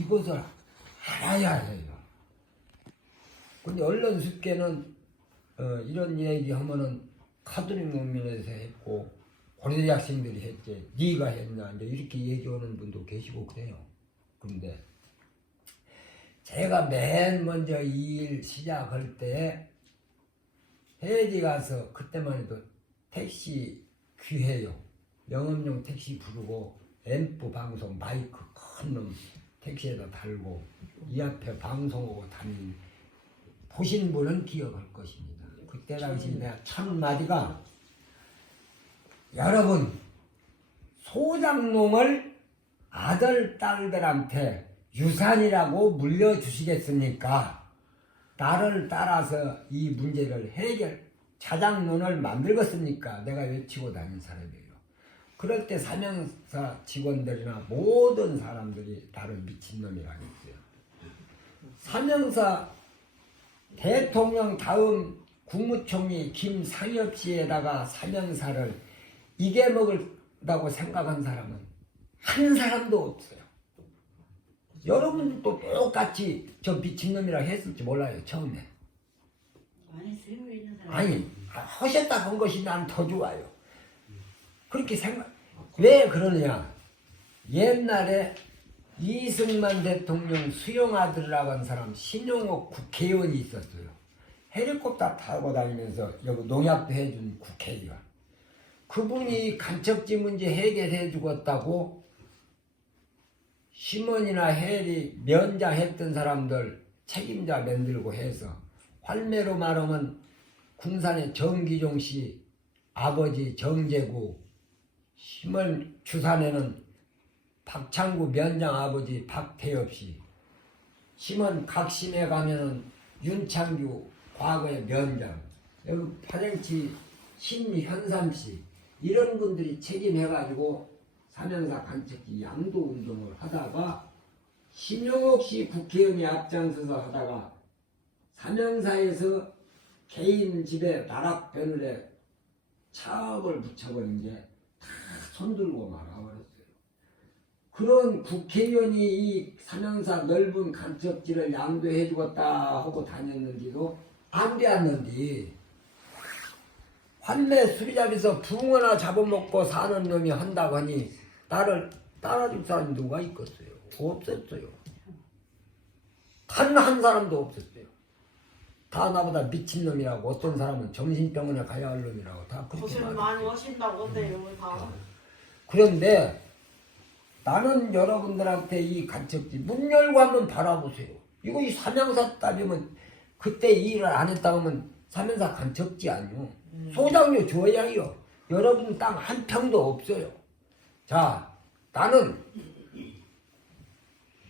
이것을 알아야 해요. 근데 언론습계는 이런 얘기하면은 카톨릭 농민에서 했고 고려대 학생들이 했지 네가 했나 이제 이렇게 얘기하는 분도 계시고 그래요. 근데 제가 맨 먼저 이 일 시작할 때 해외에 가서 그때만 해도 택시 귀해요. 영업용 택시 부르고 앰프 방송 마이크 큰 놈 택시에다 달고 이 앞에 방송하고 다니는 보신 분은 기억할 것입니다. 그때 당시 내가 첫 마디가 여러분 소장농을 아들 딸들한테 유산이라고 물려주시겠습니까? 나를 따라서 이 문제를 자장론을 만들겠습니까? 내가 외치고 다닌 사람이에요. 그럴 때 사명사 직원들이나 모든 사람들이 나를 미친놈이라겠어요. 사명사 대통령 다음 국무총리 김상엽 씨에다가 사명사를 이게 먹으라고 생각한 사람은 한 사람도 없어요. 여러분도 똑같이 저 미친놈이라 했을지 몰라요. 처음에. 많이 쓸모 있는 사람. 아니 하셨다 한 것이 난 더 좋아요. 그렇게 왜 그러느냐. 옛날에 이승만 대통령 수용아들이라고 한 사람 신용옥 국회의원이 있었어요. 헬리콥터 타고 다니면서 여기 농약도 해준 국회의원. 그분이 간척지 문제 해결해 주겠다고 심원이나 해리 면장했던 사람들 책임자 만들고 해서 활매로 말하면 궁산의 정기종 씨 아버지 정재구, 심원 주산에는 박창구 면장 아버지 박태엽 씨, 심원 각심에 가면은 윤창규 과거의 면장, 여기 파쟁치 신현삼 씨 이런 분들이 책임해가지고 사명사 간척지 양도운동을 하다가 심용옥 씨 국회의원이 앞장서서 하다가 사명사에서 개인 집에 나락변을 해 차업을 붙여버린 게 다 손들고 말아버렸어요. 그런 국회의원이 이 사명사 넓은 간척지를 양도해 주겠다 하고 다녔는지도 안 되었는데 환매 수리잡에서 붕어나 잡아먹고 사는 놈이 한다고 하니 나를 따라줄 사람이 누가 있겠어요? 없었어요. 단 한 사람도 없었어요. 다 나보다 미친놈이라고 어떤 사람은 정신병원에 가야 할 놈이라고 다 그렇게 고생 많이 하신다고 그래요 다. 그런데 나는 여러분들한테 이 간척지 문 열고 한번 바라보세요. 이거 이 사명사 따지면 그때 이 일을 안 했다고 하면 사명사 간척지 아니요. 소장료 줘야요. 여러분 땅 한 평도 없어요. 자, 나는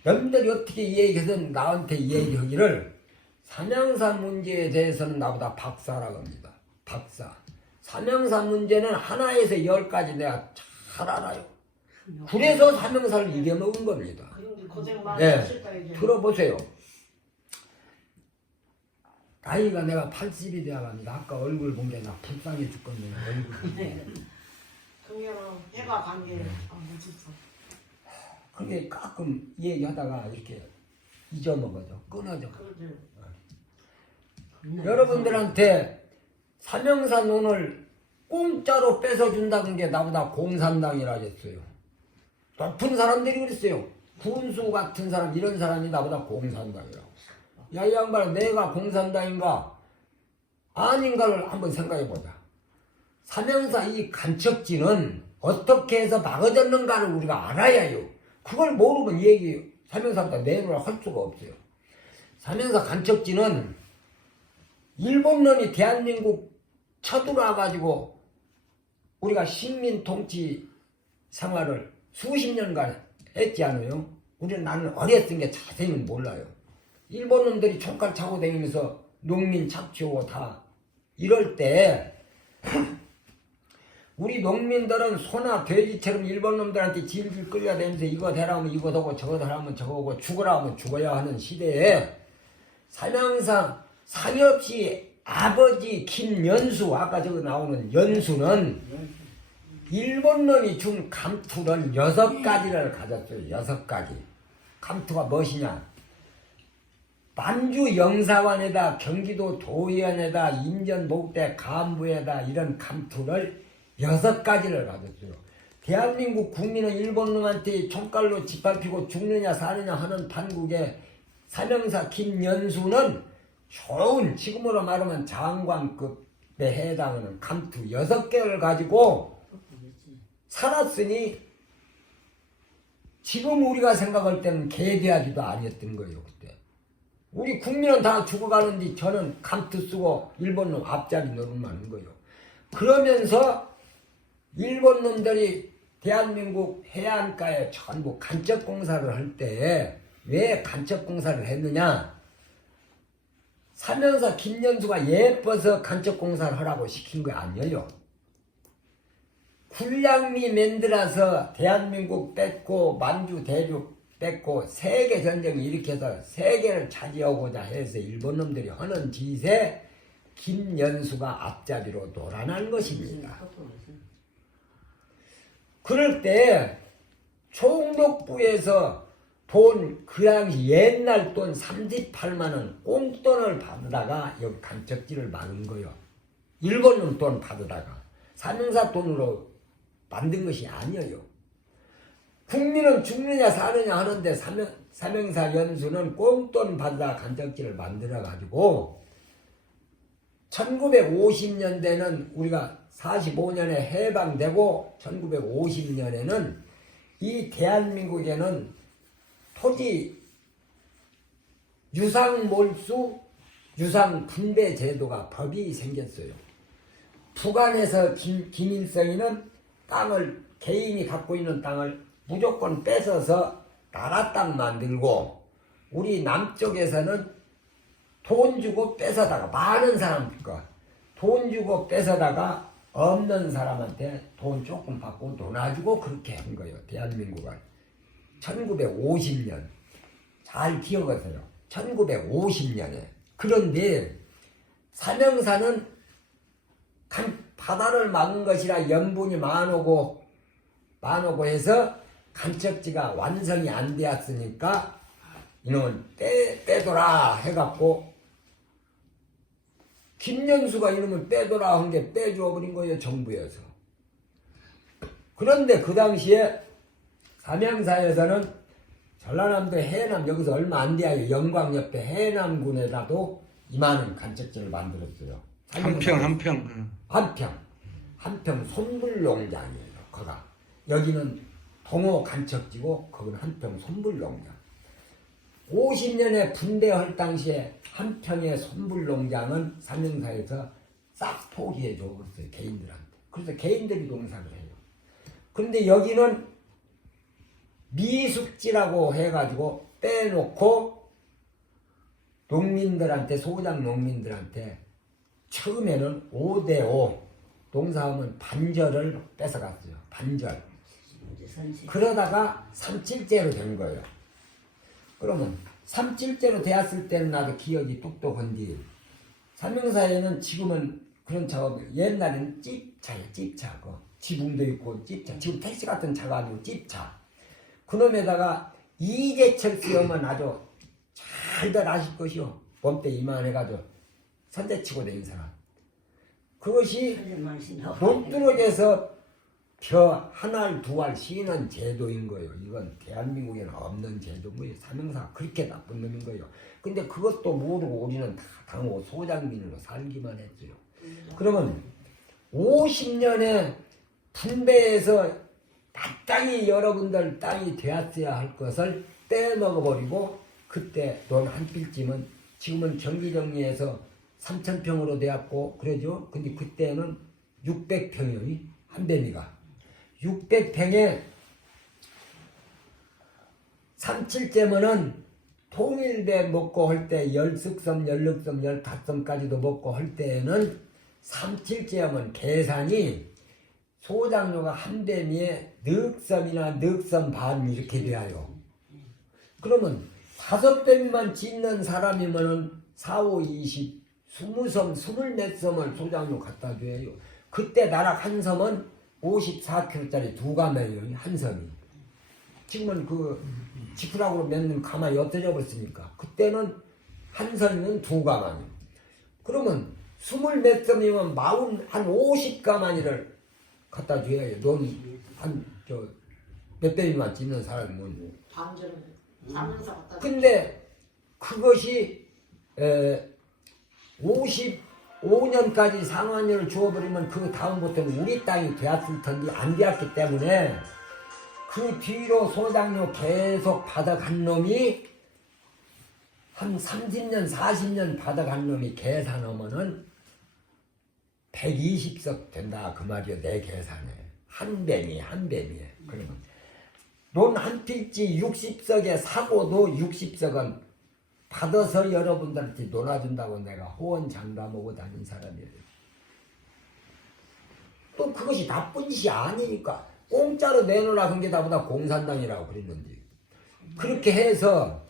여러분들이 어떻게 이야기해서 나한테 이야기하기를 사명사 문제에 대해서는 나보다 박사라고 합니다. 박사. 사명사 문제는 하나에서 10가지 내가 잘 알아요. 그래서 사명사를 이겨먹은 겁니다. 고생 많이 네, 하셨다 이제. 들어보세요. 나이가 내가 80이 되어갑니다. 아까 얼굴 본 게 나 불쌍해 죽겠네요. 얼굴. 그러면 해가 간게 늦었어. 그게 가끔 얘기하다가 이렇게 잊어먹어져. 끊어져. 그러지. 여러분들한테 사명사 논을 공짜로 뺏어준다는 게 나보다 공산당이라 했어요. 높은 사람들이 그랬어요. 군수 같은 사람 이런 사람이 나보다 공산당이라고. 야, 이 양반아 내가 공산당인가 아닌가를 한번 생각해보자. 사명사 이 간척지는 어떻게 해서 막아졌는가를 우리가 알아야 해요. 그걸 모르면 사명사보다 내놓으라 할 수가 없어요. 사명사 간척지는 일본놈이 대한민국 쳐들어와가지고 우리가 식민 통치 생활을 수십 년간 했지 않아요? 나는 어렸던 게 자세히는 몰라요. 일본놈들이 총칼 차고 다니면서 농민 착취하고 다 이럴 때 우리 농민들은 소나 돼지처럼 일본놈들한테 질질 끌려다니면서 이거 되라면 이거 하고 저거 되라면 저거 하고 죽으라 하면 죽어야 하는 시대에 사명사 상엽씨 아버지 김연수 아까 저거 나오는 연수는 일본놈이 준 감투를 6가지를 가졌어요. 6가지. 감투가 무엇이냐? 만주 영사관에다 경기도 도의원에다 인천 목대 간부에다 이런 감투를 6가지를 가졌어요. 대한민국 국민은 일본 놈한테 총칼로 짓밟히고 죽느냐 사느냐 하는 판국의 사명사 김연수는 좋은 지금으로 말하면 장관급에 해당하는 감투 6개를 가지고 살았으니 지금 우리가 생각할 때는 개돼지도 아니었던 거예요. 그때 우리 국민은 다 죽어가는데 저는 감투 쓰고 일본 놈 앞자리 노릇하는 거예요. 그러면서 일본 놈들이 대한민국 해안가에 전부 간첩공사를 할 때 왜 간첩공사를 했느냐? 사면사 김연수가 예뻐서 간첩공사를 하라고 시킨 거 아니에요. 굴량미 만들어서 대한민국 뺏고 만주 대륙 뺏고 세계 전쟁을 일으켜서 세계를 차지하고자 해서 일본 놈들이 하는 짓에 김연수가 앞자리로 놀아난 것입니다. 그럴 때 총독부에서 돈, 그 당시 옛날 돈 38만원 꽁돈을 받으다가 여기 간척지를 막은 거요. 일본 놈 돈 받으다가 사명사 돈으로 만든 것이 아니에요. 국민은 죽느냐 사느냐 하는데 사명사 연수는 꽁돈 받아 간척지를 만들어가지고 1950년대는 우리가 45년에 해방되고 1950년에는 이 대한민국에는 토지 유상몰수 유상분배 제도가 법이 생겼어요. 북한에서 김일성이는 땅을 개인이 갖고 있는 땅을 무조건 뺏어서 나라 땅 만들고 우리 남쪽에서는 돈 주고 뺏어다가 많은 사람 돈 주고 뺏어다가 없는 사람한테 돈 조금 받고 놀아주고 그렇게 한 거예요. 대한민국은 1950년 잘 기억하세요. 1950년에 그런데 사명사는 바다를 막은 것이라 염분이 많고 해서 간척지가 완성이 안 되었으니까 이놈은 빼둬라 해갖고 김연수가 이놈을 빼둬라 한 게 빼줘버린 거예요. 정부에서. 그런데 그 당시에 삼양사에서는 전라남도 해남 여기서 얼마 안 돼요. 영광 옆에 해남군에다도 이만한 간척지를 만들었어요. 한평 손불농장이에요. 거가 여기는 동호 간척지고 거기는 한평 손불농장. 50년에 분대할 당시에 한평의 손불농장은 삼양사에서 싹 포기해 줬어요. 개인들한테. 그래서 개인들이 농사를 해요. 그런데 여기는 미숙지라고 해가지고 빼놓고 농민들한테 소장 농민들한테 처음에는 5대5 농사하면 반절을 뺏어갔어요. 반절. 그러다가 3.7제로 된 거예요. 그러면 3.7제로 되었을 때는 나도 기억이 똑똑한데 삼명사에는 지금은 그런 차가 옛날에는 찝차예요. 찝차. 지붕도 있고 찝차. 지금 택시 같은 차가 아니고 찝차. 그놈에다가 이재철 수염은 아주 잘들 아실 것이요. 몸때 이만해가지고 선대치고 다닌 사람. 그것이 못 떨어져서 벼 한 알 두 알 쉬는 제도인 거예요. 이건 대한민국에는 없는 제도고요. 사명사가 그렇게 나쁜 놈인 거예요. 근데 그것도 모르고 우리는 다 당하고 소장민으로 살기만 했어요. 그러면 50년에 분배해서 마땅히 여러분들 땅이 되었어야 할 것을 떼먹어버리고 그때 돈 한 필쯤은 지금은 경기정리에서 3,000평으로 되었고 그러죠. 근데 그때는 600평이요. 한 배미가 600평에 3.7제면은 통일배 먹고 할 때 10숙섬, 16섬, 15섬까지도 먹고 할 때에는 3.7제하면 계산이 소장료가 한 배미에 넉섬이나 넉섬 반 이렇게 돼요. 그러면 5배미만 짓는 사람이면은 4, 5, 20, 20섬, 20몇 섬을 소장료 갖다 줘요. 그때 나락 한 섬은 54kg짜리 두 가면이요. 한 섬이. 지금은 그 지푸라기로 맺는 가마니 엿들여 버렸으니까 그때는 한 선이면 2가마니. 그러면 20몇 선이면 50가마니를 갖다 줘야지. 넌한저 몇백이만 찍는 사람은. 반절은 사면서 갖다. 근데 그것이 55년까지 상환료를 주어버리면 그 다음부터는 우리 땅이 되었을 텐데 안 되었기 때문에 그 뒤로 소장료 계속 받아간 놈이 한 30년 40년 받아간 놈이 계산하면은 120석 된다 그 말이야. 내 계산에 한 뱀이 그러면 돈 한 필지 60석에 사고도 60석은 받아서 여러분들한테 놀아준다고 내가 호언장담하고 다닌 사람이에요. 또 그것이 나쁜 짓이 아니니까 공짜로 내놓으라 한 게 나보다 공산당이라고 그랬는데 그렇게 해서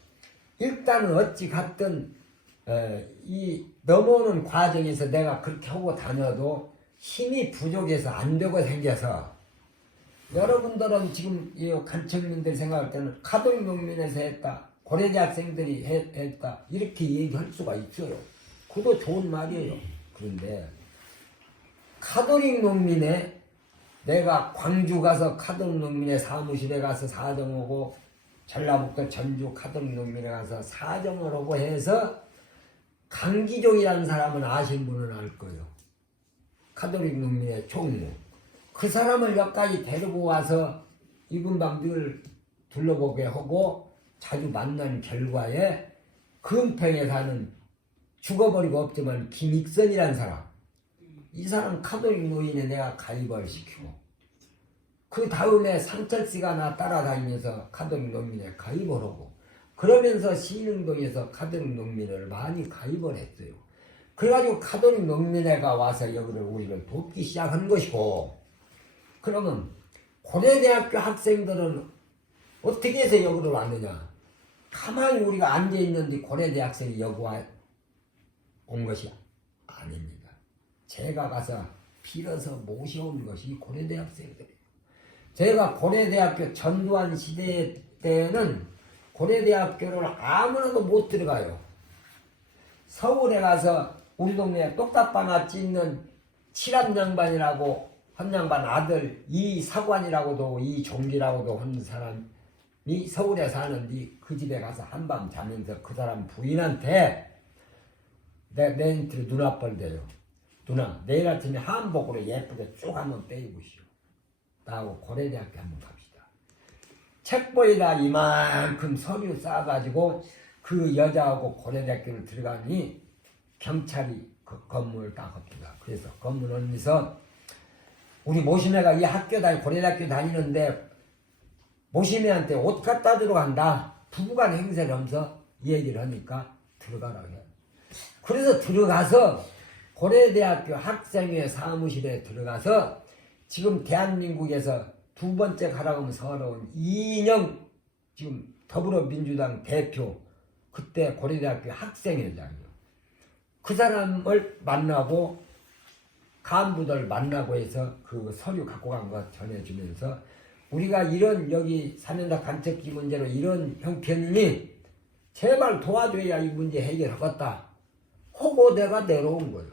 일단은 어찌 갔든 이 넘어오는 과정에서 내가 그렇게 하고 다녀도 힘이 부족해서 안 되고 생겨서 여러분들은 지금 이 간청민들이 생각할 때는 카톨릭농민에서 했다. 고려대학생들이 했다. 이렇게 얘기할 수가 있어요. 그것도 좋은 말이에요. 그런데 카톨릭농민에 내가 광주 가서 카톨릭농민의 사무실에 가서 사정하고 전라북도 전주 카톨릭농민에 가서 사정을 하고 해서 강기종이라는 사람은 아신 분은 알 거예요. 카톨릭농민의 총무. 그 사람을 여기까지 데리고 와서 이 근방 늘 둘러보게 하고 자주 만난 결과에 금평에 사는 죽어버리고 없지만 김익선이라는 사람, 이 사람 카톨릭 노인에 내가 가입을 시키고 그 다음에 상철씨가 나 따라다니면서 카톨릭 농민에 가입을 하고 그러면서 신흥동에서 카톨릭 농민을 많이 가입을 했어요. 그래가지고 카톨릭 농민회가 와서 여기를 우리를 돕기 시작한 것이고, 그러면 고려대학교 학생들은 어떻게 해서 여기로 왔느냐? 가만히 우리가 앉아있는데 고려대학생이 여기 온 것이 아닙니다. 제가 가서 빌어서 모셔온 것이 고려대학생들이에요. 제가 고려대학교 전두환 시대 때는 고려대학교를 아무나도 못 들어가요. 서울에 가서 우리 동네에 똑딱방 앞 짓는 칠한 양반이라고 한 양반 아들 이사관이라고도 이종기라고도 하는 사람이 서울에 사는데 그 집에 가서 한밤 자면서 그 사람 부인한테 내 밑으로 눈아뻘 대요. 누나 내일 아침에 한복으로 예쁘게 쭉 한번 빼입으시오. 나하고 고려대학교 한번 갑시다. 책보에다 이만큼 서류 싸가지고 그 여자하고 고려대학교를 들어가니 경찰이 그 건물을 딱 합니다. 그래서 건물 언니서 우리 모시매가 이 학교 고려대학교 다니는데 모시매한테 옷 갖다 주러 간다. 부부간 행세를 하면서 이 얘기를 하니까 들어가라고 해요. 그래서 들어가서 고려대학교 학생회 사무실에 들어가서 지금 대한민국에서 두 번째 가라고 하면 서러운 이인영 지금 더불어민주당 대표 그때 고려대학교 학생회장이요. 그 사람을 만나고 간부들 만나고 해서 그 서류 갖고 간 거 전해주면서 우리가 이런 여기 사면사 간척기 문제로 이런 형편이니 제발 도와줘야 이 문제 해결하겠다 하고 내가 내려온 거예요.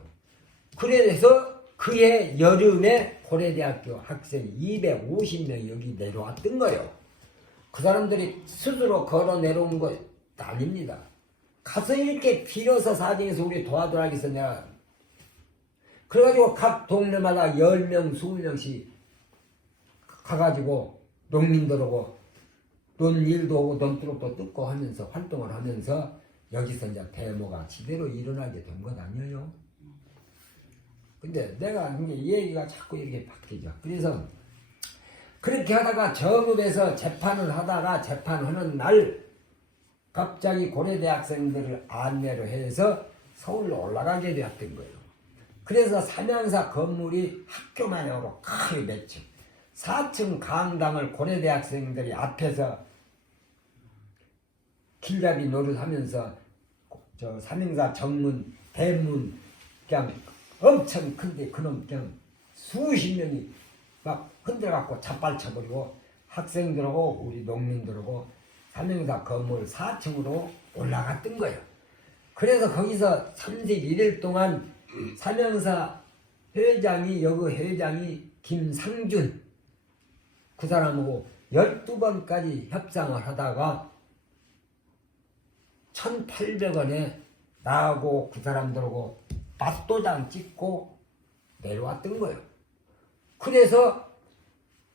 그래서 그해 여름에 고려대학교 학생 250명이 여기 내려왔던 거예요. 그 사람들이 스스로 걸어 내려온 거 아닙니다. 가서 이렇게 빌어서 사정해서 우리 도와주라 해서 내가 그래가지고 각 동네마다 10명, 20명씩 가가지고 농민들하고 논일도 하고 논두록도 뜯고 하면서 활동을 하면서 여기서 이제 데모가 지대로 일어나게 된 것 아니에요. 근데 내가 이게 얘기가 자꾸 이렇게 바뀌죠. 그래서 그렇게 하다가 정읍에서 재판을 하다가 재판하는 날 갑자기 고려대학생들을 안내를 해서 서울로 올라가게 되었던 거예요. 그래서 삼양사 건물이 학교 마냥으로 크게 몇 층, 4층 강당을 고려대학생들이 앞에서 길잡이 노릇하면서 저 삼양사 정문, 대문 그냥 엄청 큰데 그놈 그냥 수십 명이 막 흔들어갖고 자빨쳐버리고 학생들하고 우리 농민들하고 삼형사 건물 4층으로 올라갔던 거예요. 그래서 거기서 31일 동안 삼형사 회장이 여기 회장이 김상준 그 사람하고 12번까지 협상을 하다가 1,800원에 나하고 그 사람들하고 맛도장 찍고 내려왔던 거예요. 그래서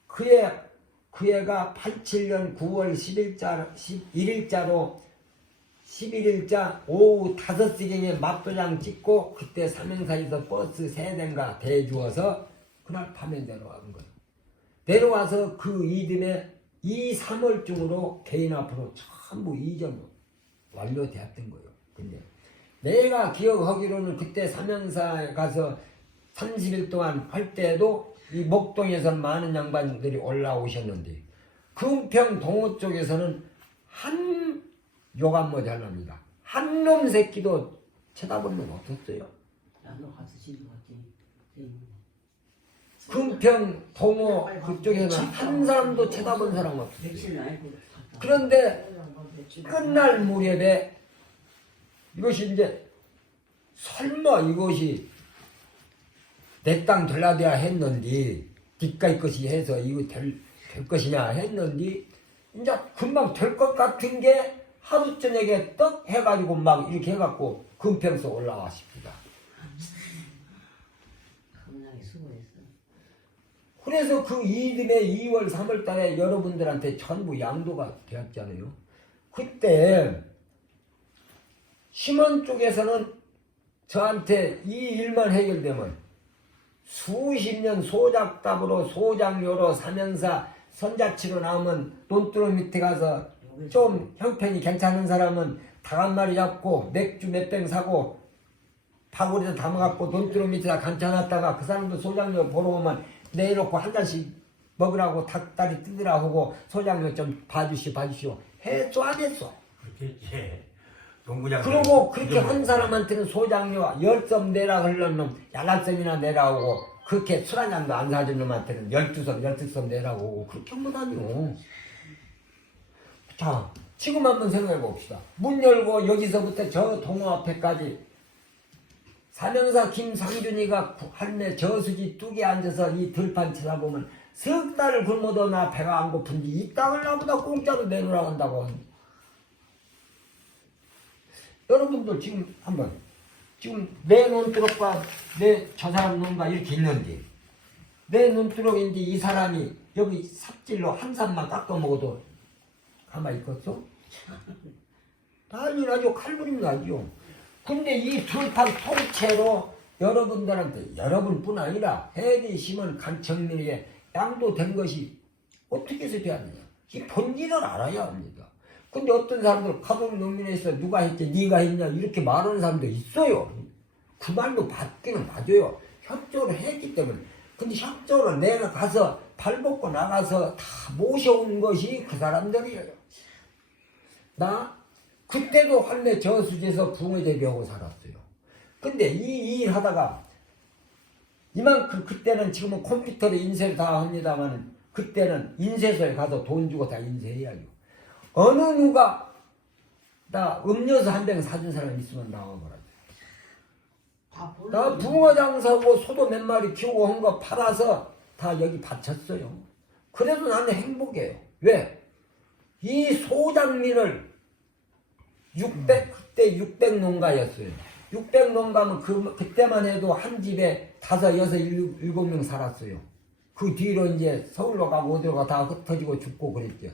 그 애가 87년 9월 11일자로 11일자 오후 5시경에 맛도장 찍고 그때 삼형사에서 버스 3대인가 대주어서 그날 밤에 내려간 거예요. 내려와서 그 이듬해 2, 3월중으로 개인 앞으로 전부 이전 완료되었던 거예요. 근데 내가 기억하기로는 그때 삼형사에 가서 30일 동안 할 때에도 이 목동에서 많은 양반들이 올라오셨는데 금평 동호 쪽에서는 한 욕 한마디 하랍니다. 한 놈 새끼도 쳐다본 놈 없었어요. 나도 가서 집에 갔지. 금평 동호 그쪽에서는 한 사람도 쳐다본 사람 없었어요. 며칠 알고 그런데 끝날 무렵에 이것이 이제 설마 이것이 내 땅 될라돼야 했는데 뒷가이 것이 해서 이거 될 것이냐 했는데 이제 금방 될 것 같은 게 하루 저녁에 떡 해가지고 막 이렇게 해갖고 금평서 올라왔습니다. 겁나게 수고했어. 그래서 그 이듬해 2월 3월 달에 여러분들한테 전부 양도가 되었잖아요. 그때 심원 쪽에서는 저한테 이 일만 해결되면 수십 년 소작답으로 소장료로 삼형사 선자치로 나오면 논두렁 밑에 가서 좀 형편이 괜찮은 사람은 닭 한 마리 잡고 맥주 몇 병 사고 바구리에 담아갖고 논두렁 밑에다 감춰놨다가 그 사람도 소장료 보러 오면 내놓고 한 잔씩 먹으라고 닭다리 뜯으라 하고 소장료 좀 봐주시오 했어 안 했어? 그렇겠지. 농구장. 그리고 그렇게 한 사람한테는 소장료 10점 내라 그러면 야간점이나 내라고 그렇게 술 한 잔도 안 사준 놈한테는 12점 12점 내라고 그렇게 못하니요. 자 지금 한번 생각해 봅시다. 문 열고 여기서부터 저 동호 앞에까지 삼형사 김상준이가 할매 저수지 뚝에 앉아서 이 들판 쳐다보면 석 달을 굶어도 나 배가 안 고픈지 이 땅을 나보다 공짜로 내놓으라고 한다고. 여러분들 지금 한번 지금 내 눈두럭과 내 저 사람 눈과 이렇게 있는데 내 눈두럭인데 이 사람이 여기 삽질로 한 산만 깎아 먹어도 가만히 있겠어? 당연하죠. 칼부림 나죠. 근데 이 들판 통째로 여러분들한테 여러분뿐 아니라 해리 심은 간청민에게 양도된 것이 어떻게 해서 돼야 되냐. 이 본질을 알아야 합니다. 근데 어떤 사람들 가동 농민에서 누가 했지 네가 했냐 이렇게 말하는 사람도 있어요. 그 말도 맞기는 맞아요. 협조를 했기 때문에. 근데 협조를 내가 가서 발벗고 나가서 다 모셔온 것이 그 사람들이에요. 나 그때도 할매 저수지에서 붕어 대비하고 살았어요. 근데 이 일 하다가 이만큼 그때는 지금은 컴퓨터로 인쇄를 다 합니다만 그때는 인쇄소에 가서 돈 주고 다 인쇄해야죠. 어느 누가 나 음료수 한 병 사준 사람 있으면 나와보라. 나 붕어 장사하고 소도 몇 마리 키우고 한 거 팔아서 다 여기 바쳤어요. 그래도 나는 행복해요. 왜? 이 소장민을 600 그때 600 농가였어요. 600 농가면 그때만 해도 한 집에 5, 6, 7명 살았어요. 그 뒤로 이제 서울로 가고 어디로 가 다 흩어지고 죽고 그랬죠.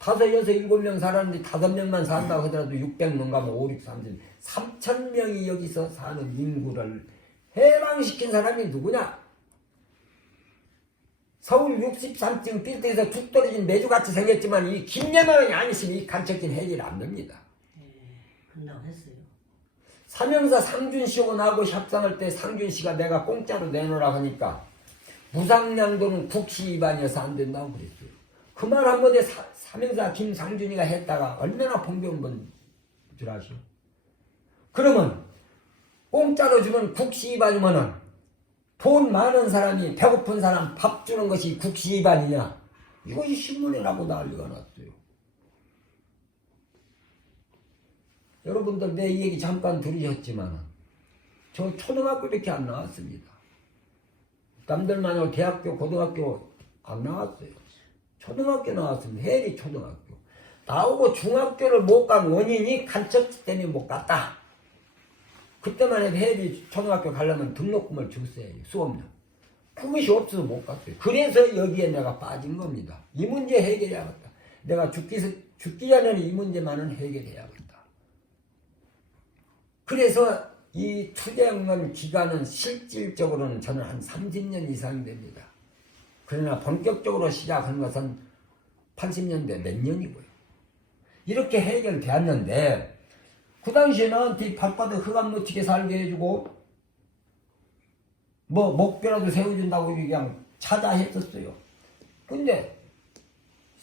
5, 6, 7명 살았는데 5명만 산다고 하더라도 600 농가면 5, 6, 30, 3,000명이 여기서 사는 인구를 해방시킨 사람이 누구냐? 서울 63층 빌딩에서 툭 떨어진 매주같이 생겼지만 이 김예만이 아니시면 이 간척진 해결 안 됩니다. 한다고 했어요. 삼형사 상준씨하고 나하고 협상할 때 상준씨가 내가 공짜로 내놓으라 하니까 무상양도는 국시 위반이어서 안 된다고 그랬어요. 그 말 한번에 삼형사 김상준이가 했다가 얼마나 봉변 본 줄 아시오? 그러면 공짜로 주면 국시 위반이면은 돈 많은 사람이 배고픈 사람 밥 주는 것이 국시 위반이냐? 이것이 신문에 나고 난리가 났어요. 여러분들 내 얘기 잠깐 들으셨지만 저 초등학교밖에 안 나왔습니다. 남들만 해도 대학교, 고등학교 안 나왔어요. 초등학교 나왔습니다. 해리 초등학교. 나오고 중학교를 못 간 원인이 간첩 때문에 못 갔다. 그때만 해도 해리 초등학교 가려면 등록금을 줬어야 해요. 수업료. 그것이 없어서 못 갔어요. 그래서 여기에 내가 빠진 겁니다. 이 문제 해결해야겠다. 내가 죽기 전에는 이 문제만은 해결해야겠다. 그래서 이 투쟁은 기간은 실질적으로는 저는 한 30년 이상 됩니다. 그러나 본격적으로 시작한 것은 80년대 몇 년이고요. 이렇게 해결되었는데 그 당시에 나한테 발바닥 흑암 놓치게 살게 해주고 뭐 목표라도 세워준다고 그냥 찾아했었어요. 근데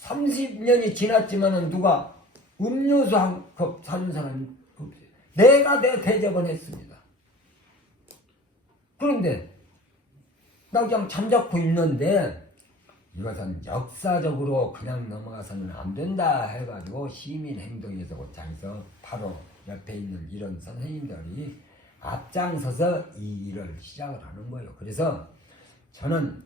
30년이 지났지만은 누가 음료수 한 컵 사는 사람이 없어요. 내가 대접은 했습니다. 그런데 나 그냥 잠자코 있는데 이것은 역사적으로 그냥 넘어가서는 안 된다 해가지고 시민행동에서 곧장에서 바로 옆에 있는 이런 선생님들이 앞장서서 이 일을 시작을 하는 거예요. 그래서 저는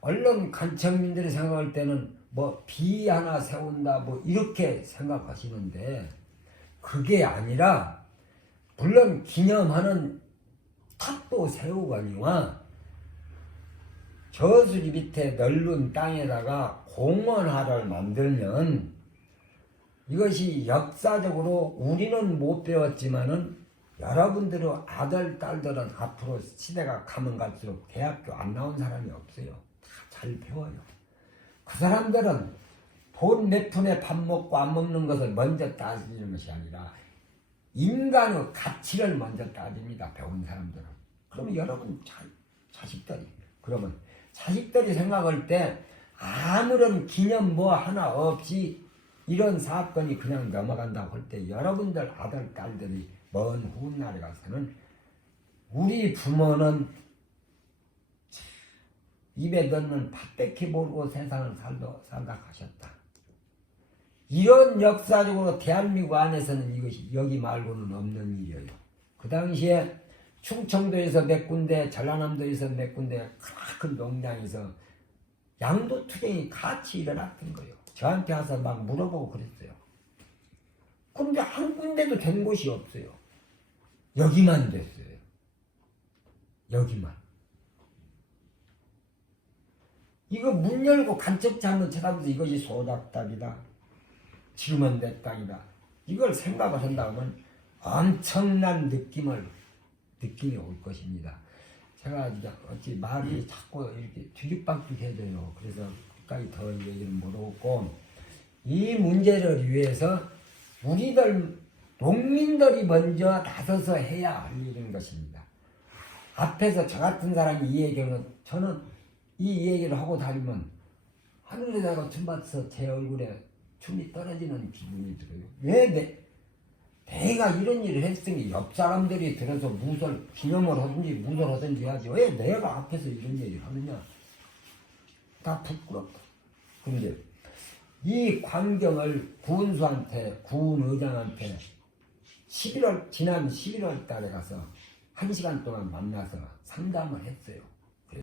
언론 간청민들이 생각할 때는 뭐 비 하나 세운다 뭐 이렇게 생각하시는데 그게 아니라 물론 기념하는 탑도 세우거니와 저수지 밑에 넓은 땅에다가 공원화를 만들면 이것이 역사적으로 우리는 못 배웠지만은 여러분들의 아들, 딸들은 앞으로 시대가 가면 갈수록 대학교 안 나온 사람이 없어요. 다 잘 배워요. 그 사람들은 돈 몇 푼에 밥 먹고 안 먹는 것을 먼저 따지는 것이 아니라 인간의 가치를 먼저 따집니다. 배운 사람들은. 그러면 여러분 자식들이 그러면 자식들이 생각할 때 아무런 기념 뭐 하나 없이 이런 사건이 그냥 넘어간다고 할 때 여러분들 아들, 딸들이 먼 훗날에 가서는 우리 부모는 입에 넣는 팥대기 모르고 세상을 살다 가셨다. 이런 역사적으로 대한민국 안에서는 이것이 여기 말고는 없는 일이에요. 그 당시에 충청도에서 몇 군데, 전라남도에서 몇 군데 큰 농장에서 양도 투쟁이 같이 일어났던 거예요. 저한테 와서 막 물어보고 그랬어요. 그런데 한 군데도 된 곳이 없어요. 여기만 됐어요. 여기만. 이거 문 열고 간첩자 한번 쳐다보면서 이것이 소작 땅이다. 지금은 내 땅이다. 이걸 생각을 한다면 엄청난 느낌이 올 것입니다. 제가 어찌 말이 자꾸 이렇게 뒤죽박죽해져요. 그래서 끝까지 더 얘기를 못하고 이 문제를 위해서 우리들 농민들이 먼저 나서서 해야 할 일인 것입니다. 앞에서 저 같은 사람이 이 얘기는 저는 이 얘기를 하고 다니면 하늘에다가 춤 받아서 제 얼굴에 춤이 떨어지는 기분이 들어요. 왜 내가 이런 일을 했으니 옆 사람들이 들어서 기념을 하든지 무술 하든지 하지 왜 내가 앞에서 이런 얘기를 하느냐. 다 부끄럽다. 그런데 이 광경을 구운의장한테 지난 11월 달에 가서 1시간 동안 만나서 상담을 했어요.